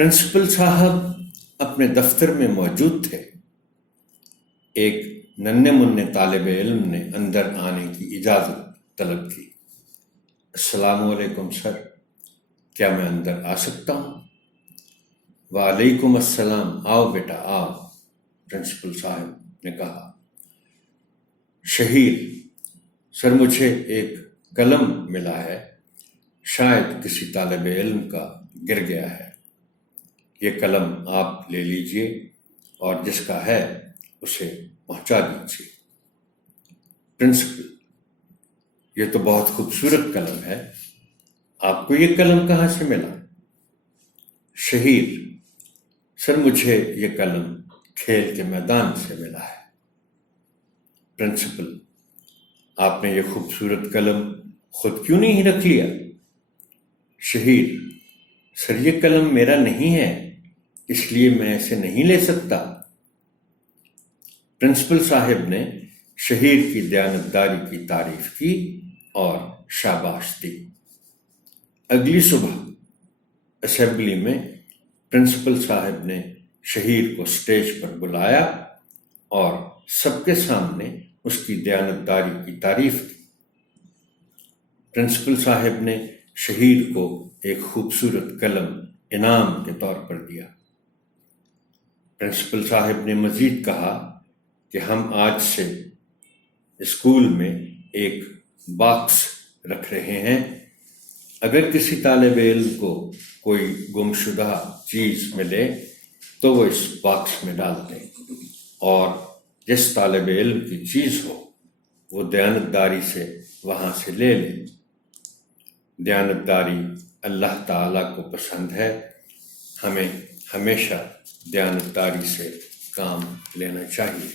Principal صاحب اپنے دفتر میں موجود تھے۔ ایک ننھے منھے طالب علم نے اندر آنے کی اجازت طلب کی۔ السلام علیکم سر، کیا میں اندر آ سکتا ہوں؟ وعلیکم السلام، آؤ بیٹا آؤ، پرنسپل صاحب نے کہا۔ شہیر، سر مجھے ایک قلم ملا ہے، شاید کسی طالب علم کا گر گیا ہے، یہ قلم آپ لے لیجئے اور جس کا ہے اسے پہنچا دیجیے۔ پرنسپل، یہ تو بہت خوبصورت قلم ہے، آپ کو یہ قلم کہاں سے ملا؟ شہیر، سر مجھے یہ قلم کھیل کے میدان سے ملا ہے۔ پرنسپل، آپ نے یہ خوبصورت قلم خود کیوں نہیں رکھ لیا؟ شہیر، سر یہ قلم میرا نہیں ہے، اس لیے میں اسے نہیں لے سکتا۔ پرنسپل صاحب نے شہیر کی دیانتداری کی تعریف کی اور شاباش دی۔ اگلی صبح اسمبلی میں پرنسپل صاحب نے شہیر کو اسٹیج پر بلایا اور سب کے سامنے اس کی دیانتداری کی تعریف کی۔ پرنسپل صاحب نے شہیر کو ایک خوبصورت قلم انعام کے طور پر دیا۔ پرنسپل صاحب نے مزید کہا کہ ہم آج سے اسکول میں ایک باکس رکھ رہے ہیں، اگر کسی طالب علم کو کوئی گمشدہ چیز ملے تو وہ اس باکس میں ڈال دیں، اور جس طالب علم کی چیز ہو وہ دیانتداری سے وہاں سے لے لے۔ دیانتداری اللہ تعالیٰ کو پسند ہے، ہمیں ہمیشہ دیانتداری سے کام لینا چاہیے۔